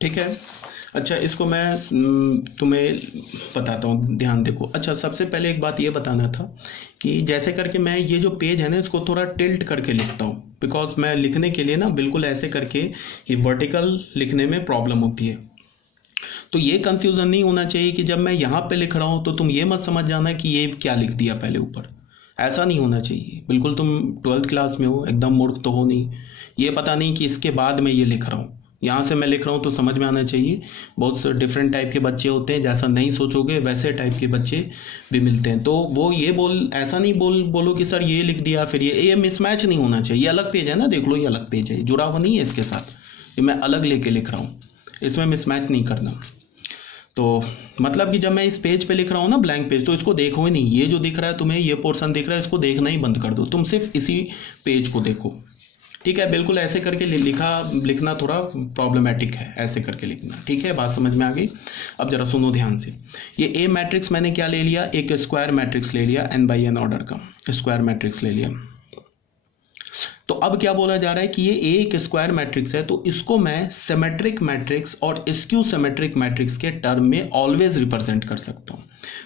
ठीक है। अच्छा, इसको मैं तुम्हें बताता हूँ, ध्यान देखो। अच्छा, सबसे पहले एक बात ये बताना था कि जैसे करके मैं ये जो पेज है ना इसको थोड़ा टिल्ट करके लिखता हूँ, बिकॉज मैं लिखने के लिए ना बिल्कुल ऐसे करके ये वर्टिकल लिखने में प्रॉब्लम होती है। तो ये कंफ्यूजन नहीं होना चाहिए कि जब मैं यहाँ पे लिख रहा हूँ तो तुम ये मत समझ जाना कि ये क्या लिख दिया पहले ऊपर, ऐसा नहीं होना चाहिए। बिल्कुल तुम 12th क्लास में हो, एकदम मूर्ख तो हो नहीं। ये पता नहीं कि इसके बाद मैं ये लिख रहा हूँ, यहाँ से मैं लिख रहा हूँ तो समझ में आना चाहिए। बहुत से डिफरेंट टाइप के बच्चे होते हैं, जैसा नहीं सोचोगे वैसे टाइप के बच्चे भी मिलते हैं। तो वो ये ऐसा नहीं बोलो कि सर ये लिख दिया फिर ये मिसमैच नहीं होना चाहिए। ये अलग पेज है ना, देख लो ये अलग पेज है, जुड़ा हुआ नहीं है इसके साथ, ये मैं अलग लेके लिख रहा हूँ, इसमें मिसमैच नहीं करना। तो मतलब कि जब मैं इस पेज पे लिख रहा हूँ ना ब्लैंक पेज, तो इसको देखो ही नहीं। ये जो दिख रहा है तुम्हें, ये पोर्शन दिख रहा है, इसको देखना ही बंद कर दो, तुम सिर्फ इसी पेज को देखो। ठीक है, बिल्कुल ऐसे करके लिखना थोड़ा प्रॉब्लमेटिक है, ऐसे करके लिखना। ठीक है, बात समझ में आ गई। अब जरा सुनो ध्यान से। ये ए मैट्रिक्स मैंने क्या ले लिया, एक स्क्वायर मैट्रिक्स ले लिया, n बाई n ऑर्डर का स्क्वायर मैट्रिक्स ले लिया। तो अब क्या बोला जा रहा है कि ये ए एक स्क्वायर मैट्रिक्स है, तो इसको मैं सिमेट्रिक मैट्रिक्स और स्क्यू सिमेट्रिक मैट्रिक्स के टर्म में ऑलवेज रिप्रेजेंट कर सकता हूं।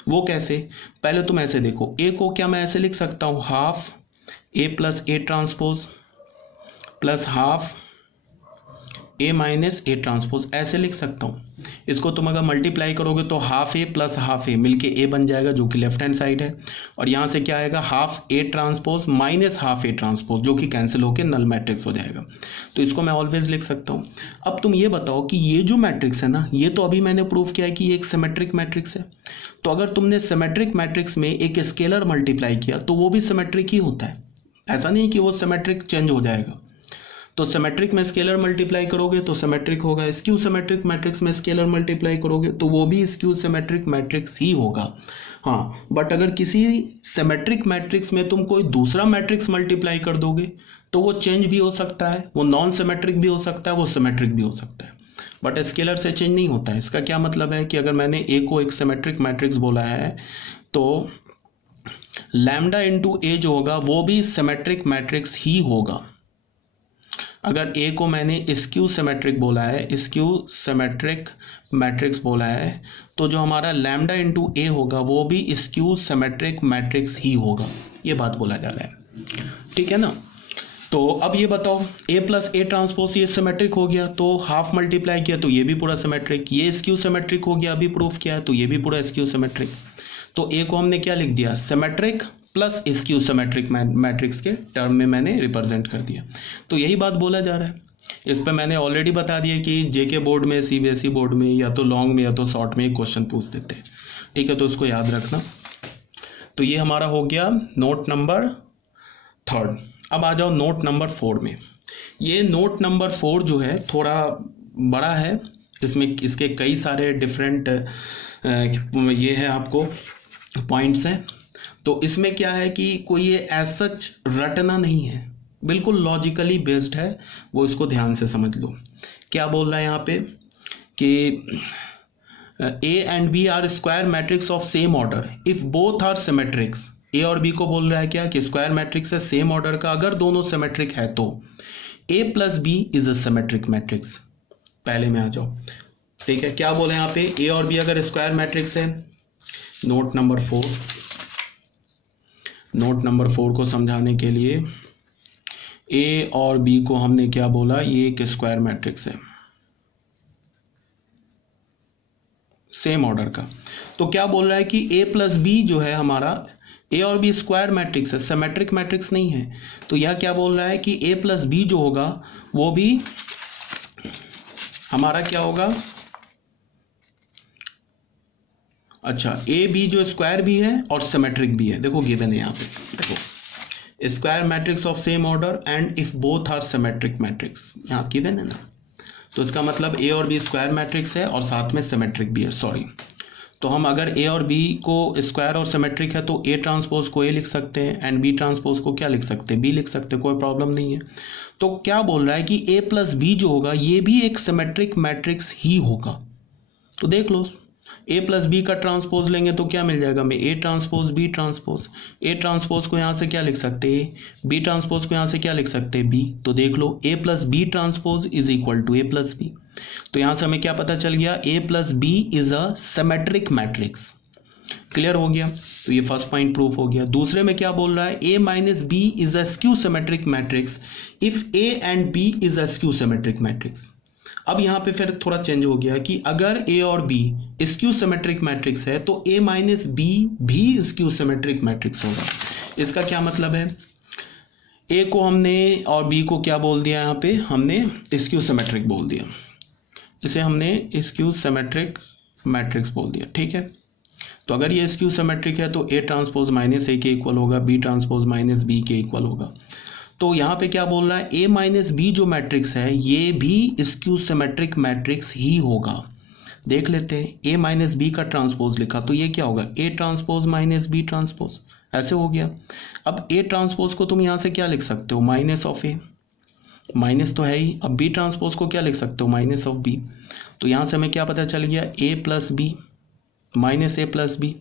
वो कैसे, पहले तुम ऐसे देखो, ए को क्या मैं ऐसे लिख सकता हूं, half A plus A transpose plus half A minus A transpose, ऐसे लिख सकता हूँ। इसको तुम अगर मल्टीप्लाई करोगे तो हाफ ए प्लस हाफ ए मिलके ए बन जाएगा, जो कि लेफ्ट हैंड साइड है। और यहाँ से क्या आएगा, half A transpose minus half A transpose, जो कि कैंसिल होकर नल मैट्रिक्स हो जाएगा। तो इसको मैं ऑलवेज लिख सकता हूँ। अब तुम ये बताओ कि ये जो मैट्रिक्स है ना, ये तो अभी मैंने प्रूव किया है कि ये एक सिमेट्रिक मैट्रिक्स है। तो अगर तुमने सिमेट्रिक मैट्रिक्स में एक स्केलर मल्टीप्लाई किया तो वो भी सिमेट्रिक ही होता है, ऐसा नहीं कि वो सिमेट्रिक चेंज हो जाएगा। तो सिमेट्रिक में स्केलर मल्टीप्लाई करोगे तो सिमेट्रिक होगा, स्क्यू सिमेट्रिक मैट्रिक्स में स्केलर मल्टीप्लाई करोगे तो वो भी स्क्यू सिमेट्रिक मैट्रिक्स ही होगा। हाँ, बट अगर किसी सिमेट्रिक मैट्रिक्स में तुम कोई दूसरा मैट्रिक्स मल्टीप्लाई कर दोगे तो वो चेंज भी हो सकता है, वो नॉन सिमेट्रिक भी हो सकता है, वो सिमेट्रिक भी हो सकता है, बट स्केलर से चेंज नहीं होता है। इसका क्या मतलब है कि अगर मैंने ए को एक सिमेट्रिक मैट्रिक्स बोला है तो लैम्डा इंटू ए जो होगा वो भी सिमेट्रिक मैट्रिक्स ही होगा। अगर ए को मैंने स्क्यू सिमेट्रिक बोला है, स्क्यू सिमेट्रिक मैट्रिक्स बोला है, तो जो हमारा लैम्डा इंटू ए होगा वो भी स्क्यू सिमेट्रिक मैट्रिक्स ही होगा। ये बात बोला जा रहा है, ठीक है ना। तो अब ये बताओ, ए प्लस ए ट्रांसपोज ये सिमेट्रिक हो गया, तो हाफ मल्टीप्लाई किया तो ये भी पूरा सिमेट्रिक, ये स्क्यू सिमेट्रिक हो गया, अभी प्रूफ किया है, तो ये भी पूरा स्क्यू सिमेट्रिक। तो ए को हमने क्या लिख दिया, symmetric plus skew symmetric matrix के टर्म में मैंने रिप्रेजेंट कर दिया। तो यही बात बोला जा रहा है। इस पर मैंने ऑलरेडी बता दिया कि जेके बोर्ड में, सीबीएसई बोर्ड में या तो लॉन्ग में या तो शॉर्ट में एक क्वेश्चन पूछ देते हैं। ठीक है, तो उसको याद रखना। तो ये हमारा हो गया नोट नंबर 3। अब आ जाओ नोट नंबर 4 में। ये नोट नंबर 4 जो है थोड़ा बड़ा है, इसमें इसके कई सारे डिफरेंट ये है आपको पॉइंट्स हैं। तो इसमें क्या है कि कोई ये एज सच रटना नहीं है, बिल्कुल लॉजिकली बेस्ड है, वो इसको ध्यान से समझ लो। क्या बोल रहा है यहाँ पे कि A and B are square matrix of same order if both are symmetrics. A और बी को बोल रहा है क्या कि स्क्वायर मैट्रिक्स है सेम ऑर्डर का, अगर दोनों सिमेट्रिक है तो A plus B is a symmetric matrix. पहले में आ जाओ, ठीक है। क्या बोले यहाँ पे, ए और बी अगर स्क्वायर मैट्रिक्स है, नोट नंबर 4 को समझाने के लिए, ए और बी को हमने क्या बोला, ये एक स्क्वायर मैट्रिक्स है सेम ऑर्डर का। तो क्या बोल रहा है कि ए प्लस बी जो है हमारा, ए और बी स्क्वायर मैट्रिक्स है, सिमेट्रिक मैट्रिक्स नहीं है। तो यह क्या बोल रहा है कि ए प्लस बी जो होगा वो भी हमारा क्या होगा, अच्छा ए बी जो स्क्वायर भी है और सिमेट्रिक भी है। देखो गिवन है यहाँ पे, देखो square matrix of same order and if both are symmetric matrix, यहाँ गिवन है ना। तो इसका मतलब ए और बी स्क्वायर मैट्रिक्स है और साथ में सिमेट्रिक भी है, सॉरी। तो हम अगर ए और बी को स्क्वायर और सिमेट्रिक है तो ए ट्रांसपोज को ए लिख सकते हैं एंड बी ट्रांसपोज को क्या लिख सकते हैं, बी लिख सकते हैं, कोई प्रॉब्लम नहीं है। तो क्या बोल रहा है कि ए प्लस बी जो होगा ये भी एक सिमेट्रिक मैट्रिक्स ही होगा। तो देख लो, ए प्लस बी का ट्रांसपोज लेंगे तो क्या मिल जाएगा हमें, A transpose B transpose. A transpose को यहाँ से क्या लिख सकते हैं, बी ट्रांसपोज को यहाँ से क्या लिख सकते हैं, बी। तो देख लो A plus B transpose is equal to A plus B. तो यहाँ से हमें क्या पता चल गया, A plus B is a symmetric matrix. Clear हो गया। तो ये फर्स्ट पॉइंट प्रूफ हो गया। दूसरे में क्या बोल रहा है, A minus B is a skew symmetric matrix if A and B is a skew symmetric matrix. अब यहां पे फिर थोड़ा चेंज हो गया कि अगर ए और बी स्क्यू सिमेट्रिक मैट्रिक्स है तो ए माइनस बी भी स्क्यू सिमेट्रिक मैट्रिक्स होगा। इसका क्या मतलब है, ए को हमने और बी को क्या बोल दिया, यहाँ पे हमने स्क्यू सिमेट्रिक बोल दिया, इसे हमने स्क्यू सिमेट्रिक मैट्रिक्स बोल दिया। ठीक है, तो अगर ये स्क्यू सिमेट्रिक है तो ए ट्रांसपोज माइनस ए के इक्वल होगा, बी ट्रांसपोज माइनस बी के इक्वल होगा। तो यहाँ पे क्या बोल रहा है, ए माइनस बी जो मैट्रिक्स है ये भी स्क्यू सिमेट्रिक मैट्रिक्स ही होगा। देख लेते हैं, ए माइनस बी का ट्रांसपोज लिखा तो ये क्या होगा, A transpose minus B transpose, ऐसे हो गया। अब ए ट्रांसपोज को तुम यहाँ से क्या लिख सकते हो, माइनस ऑफ ए, माइनस तो है ही। अब बी ट्रांसपोज को क्या लिख सकते हो, माइनस ऑफ बी। तो यहाँ से हमें क्या पता चल गया, A plus B minus A plus B.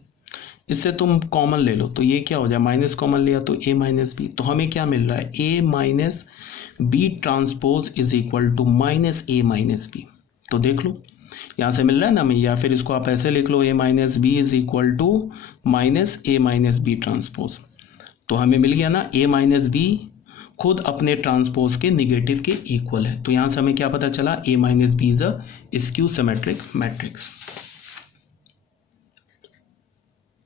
इससे तुम कॉमन ले लो तो ये क्या हो जाए, माइनस कॉमन लिया तो ए माइनस बी। तो हमें क्या मिल रहा है, A minus B transpose is equal to minus A minus B. तो देख लो यहाँ से मिल रहा है ना हमें, या फिर इसको आप ऐसे लिख लो, A minus B is equal to minus A minus B transpose. तो हमें मिल गया ना, ए माइनस बी खुद अपने ट्रांसपोज के निगेटिव के इक्वल है। तो यहाँ से हमें क्या पता चला, A minus B is a skew symmetric matrix.